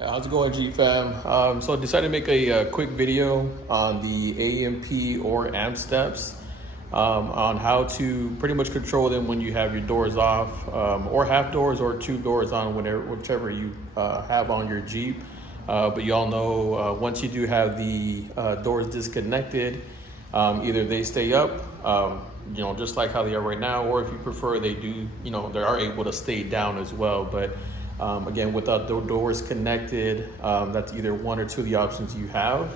How's it going, Jeep fam? So I decided to make a quick video on the AMP or AMP steps on how to pretty much control them when you have your doors off, or half doors or tube doors on, whichever you have on your Jeep. But you all know once you do have the doors disconnected, either they stay up, just like how they are right now, or if you prefer, they do, they are able to stay down as well. But again, without the doors connected, that's either one or two of the options you have.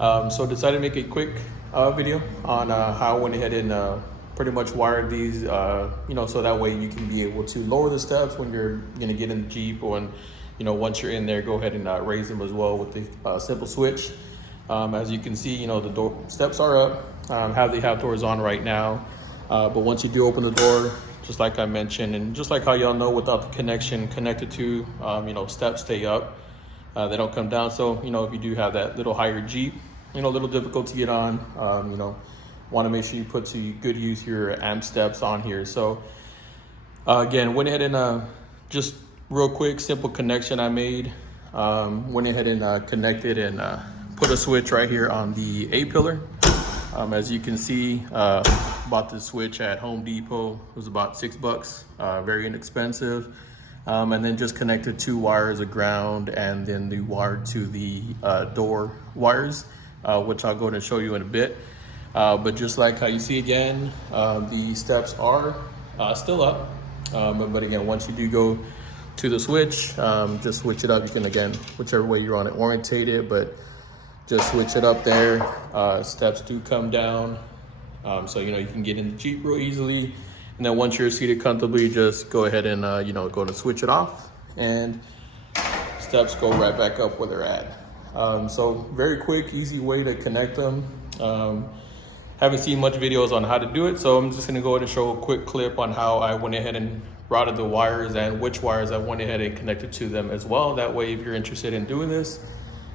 So decided to make a quick video on how I went ahead and pretty much wired these, so that way you can be able to lower the steps when you're gonna get in the Jeep, or when, once you're in there, go ahead and raise them as well with the simple switch. As you can see, the door steps are up, have the half doors on right now. But once you do open the door, just like I mentioned, and just like how y'all know, without the connection connected to, steps stay up, they don't come down. So, if you do have that little higher Jeep, a little difficult to get on, want to make sure you put to good use your AMP steps on here. So again, went ahead and just real quick, simple connection I made, went ahead and connected and put a switch right here on the A pillar. As you can see, bought this switch at Home Depot. It was about $6, very inexpensive. And then just connected two wires of ground and then the wire to the door wires, which I'll go ahead and show you in a bit. But just like how you see again, the steps are still up. But again, once you do go to the switch, just switch it up. You can, again, whichever way you're on it, orientate it, but just switch it up there. Steps do come down. So, you can get in the Jeep real easily. And then once you're seated comfortably, just go ahead and, go to switch it off, and steps go right back up where they're at. So very quick, easy way to connect them. Haven't seen much videos on how to do it. So I'm just gonna go ahead and show a quick clip on how I went ahead and routed the wires and which wires I went ahead and connected to them as well. That way, if you're interested in doing this,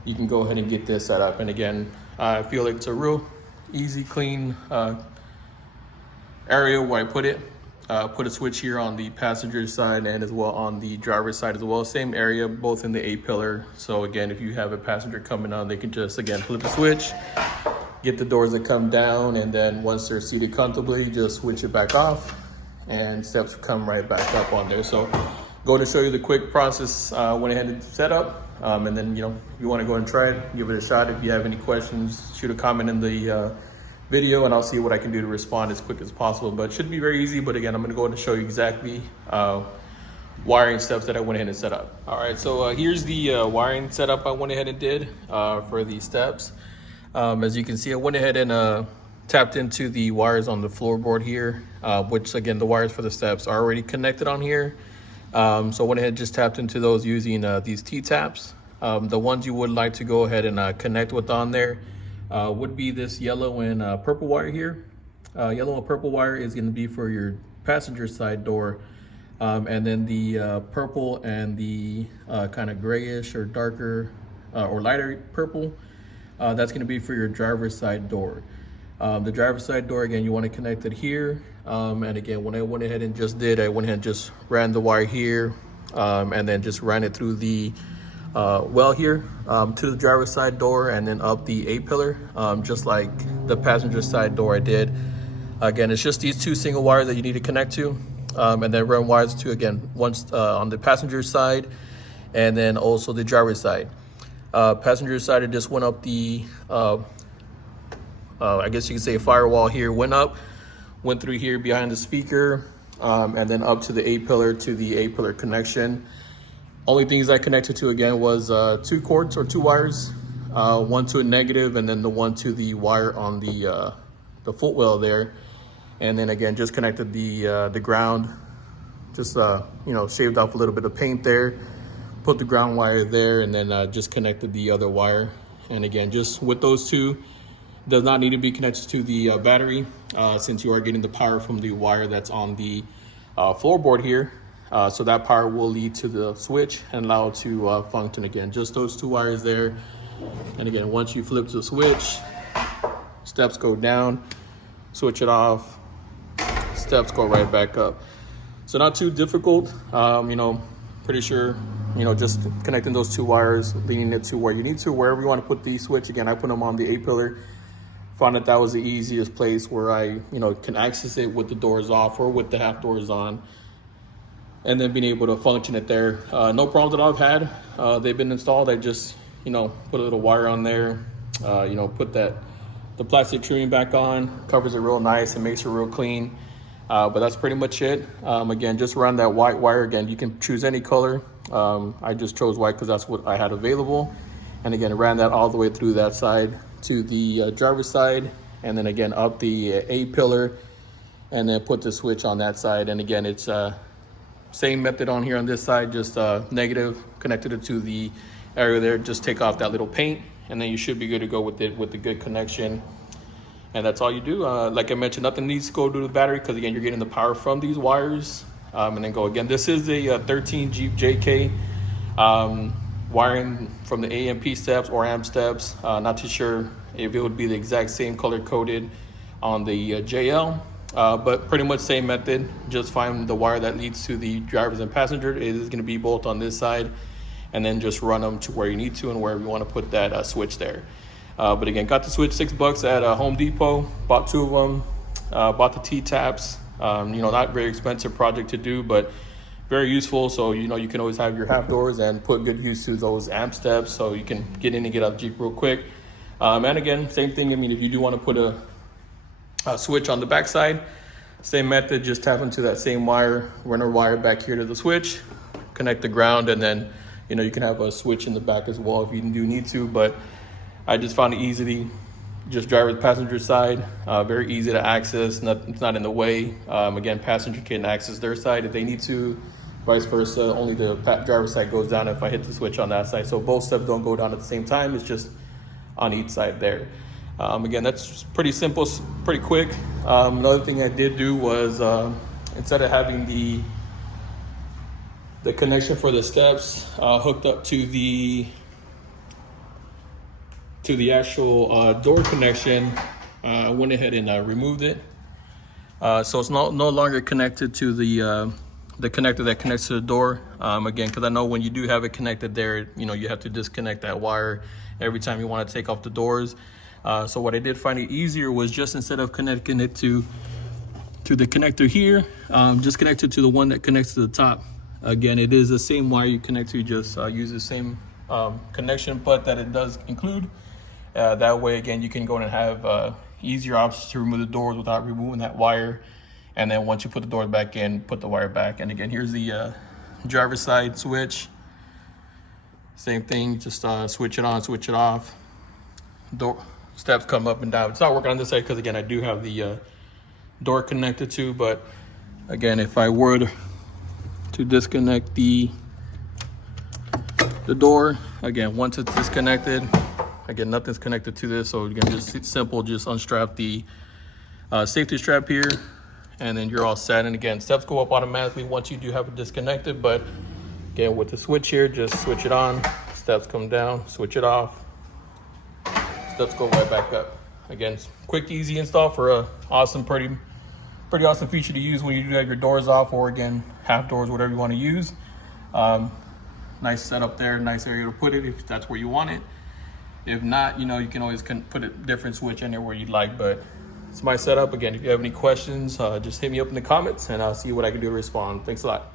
you can go ahead and get this set up. And again, I feel like it's a real easy, clean area where I put it. Put a switch here on the passenger side and as well on the driver's side as well. Same area, both in the A pillar. So again, if you have a passenger coming on, they can just, again, flip the switch, get the doors that come down, and then once they're seated comfortably, just switch it back off, and steps come right back up on there. So go to show you the quick process. Went ahead and set up. And then, if you want to go and try it, give it a shot. If you have any questions, shoot a comment in the video, and I'll see what I can do to respond as quick as possible. But it should be very easy. But again, I'm going to go ahead and show you exactly wiring steps that I went ahead and set up. All right, so here's the wiring setup I went ahead and did for the steps. As you can see, I went ahead and tapped into the wires on the floorboard here, which, again, the wires for the steps are already connected on here. So I went ahead and just tapped into those using these T-taps. The ones you would like to go ahead and connect with on there would be this yellow and purple wire here. Yellow and purple wire is going to be for your passenger side door. And then the purple and the kind of grayish or darker or lighter purple, that's going to be for your driver's side door. The driver's side door, again, you want to connect it here. And again, when I went ahead and just did, I went ahead and just ran the wire here, and then just ran it through the well here to the driver's side door, and then up the A pillar, just like the passenger side door I did. Again, it's just these two single wires that you need to connect to, and then run wires to, again, once on the passenger side, and then also the driver's side. Passenger side, I just went up the I guess you could say firewall here, went up, went through here behind the speaker, and then up to the A pillar, to the A pillar connection. Only things I connected to, again, was two cords or two wires, one to a negative, and then the one to the wire on the footwell there. And then again, just connected the ground, just shaved off a little bit of paint there, put the ground wire there, and then just connected the other wire. And again, just with those two, does not need to be connected to the battery, since you are getting the power from the wire that's on the floorboard here. So that power will lead to the switch and allow it to function. Again, just those two wires there. And again, once you flip the switch, steps go down, switch it off, steps go right back up. So not too difficult. Pretty sure just connecting those two wires, leading it to where you need to, wherever you want to put the switch. Again, I put them on the A-pillar. Found that was the easiest place where I, can access it with the doors off or with the half doors on, and then being able to function it there. No problems that I've had. They've been installed. I just, put a little wire on there, put the plastic trimming back on, covers it real nice and makes it real clean. But that's pretty much it. Again, just run that white wire. Again, you can choose any color. I just chose white because that's what I had available. And again, ran that all the way through that side to the driver's side, and then again up the A-pillar, and then put the switch on that side. And again, it's same method on here on this side, just negative, connected it to the area there. Just take off that little paint, and then you should be good to go with it with the good connection. And that's all you do. Like I mentioned, nothing needs to go to the battery because again, you're getting the power from these wires. And then go again. This is a 13 Jeep JK. Wiring from the AMP steps or AMP steps. Not too sure if it would be the exact same color coded on the JL, but pretty much same method. Just find the wire that leads to the drivers and passenger. It is going to be both on this side, and then just run them to where you need to and wherever you want to put that switch there. But again, got the switch $6 at Home Depot. Bought 2 of them. Bought the T-taps. Not very expensive project to do, but very useful. So you can always have your half doors and put good use to those amp steps, so you can get in and get out of Jeep real quick. And again, same thing. If you do want to put a switch on the back side, same method. Just tap into that same wire, run a wire back here to the switch, connect the ground, and then you can have a switch in the back as well if you do need to. But I just found it easy. Just driver passenger side, very easy to access. It's not in the way. Again, passenger can access their side if they need to. Vice versa, only the driver's side goes down if I hit the switch on that side. So both steps don't go down at the same time. It's just on each side there. Again, that's pretty simple, pretty quick. Another thing I did do was instead of having the connection for the steps hooked up to the actual door connection, I went ahead and removed it. So it's no longer connected to the connector that connects to the door. Again, because I know when you do have it connected there, you have to disconnect that wire every time you want to take off the doors. So what I did find it easier was just instead of connecting it to the connector here, just connect it to the one that connects to the top. Again, it is the same wire you connect to, just use the same connection, but that it does include. That way, again, you can go and have easier options to remove the doors without removing that wire. And then once you put the doors back in, put the wire back. And again, here's the driver's side switch. Same thing, just switch it on, switch it off. Door steps come up and down. It's not working on this side because again, I do have the door connected to, but again, if I were to disconnect the door, again, once it's disconnected, again, nothing's connected to this. So again, just simple, just unstrap the safety strap here, and then you're all set. And again, steps go up automatically once you do have it disconnected, but again, with the switch here, just switch it on, steps come down, switch it off, steps go right back up. Again, it's quick, easy install for a awesome, pretty awesome feature to use when you do have your doors off, or again, half doors, whatever you want to use. Nice setup there, nice area to put it if that's where you want it. If not, you can always put a different switch anywhere you'd like, but it's my setup. Again, if you have any questions, just hit me up in the comments and I'll see what I can do to respond. Thanks a lot.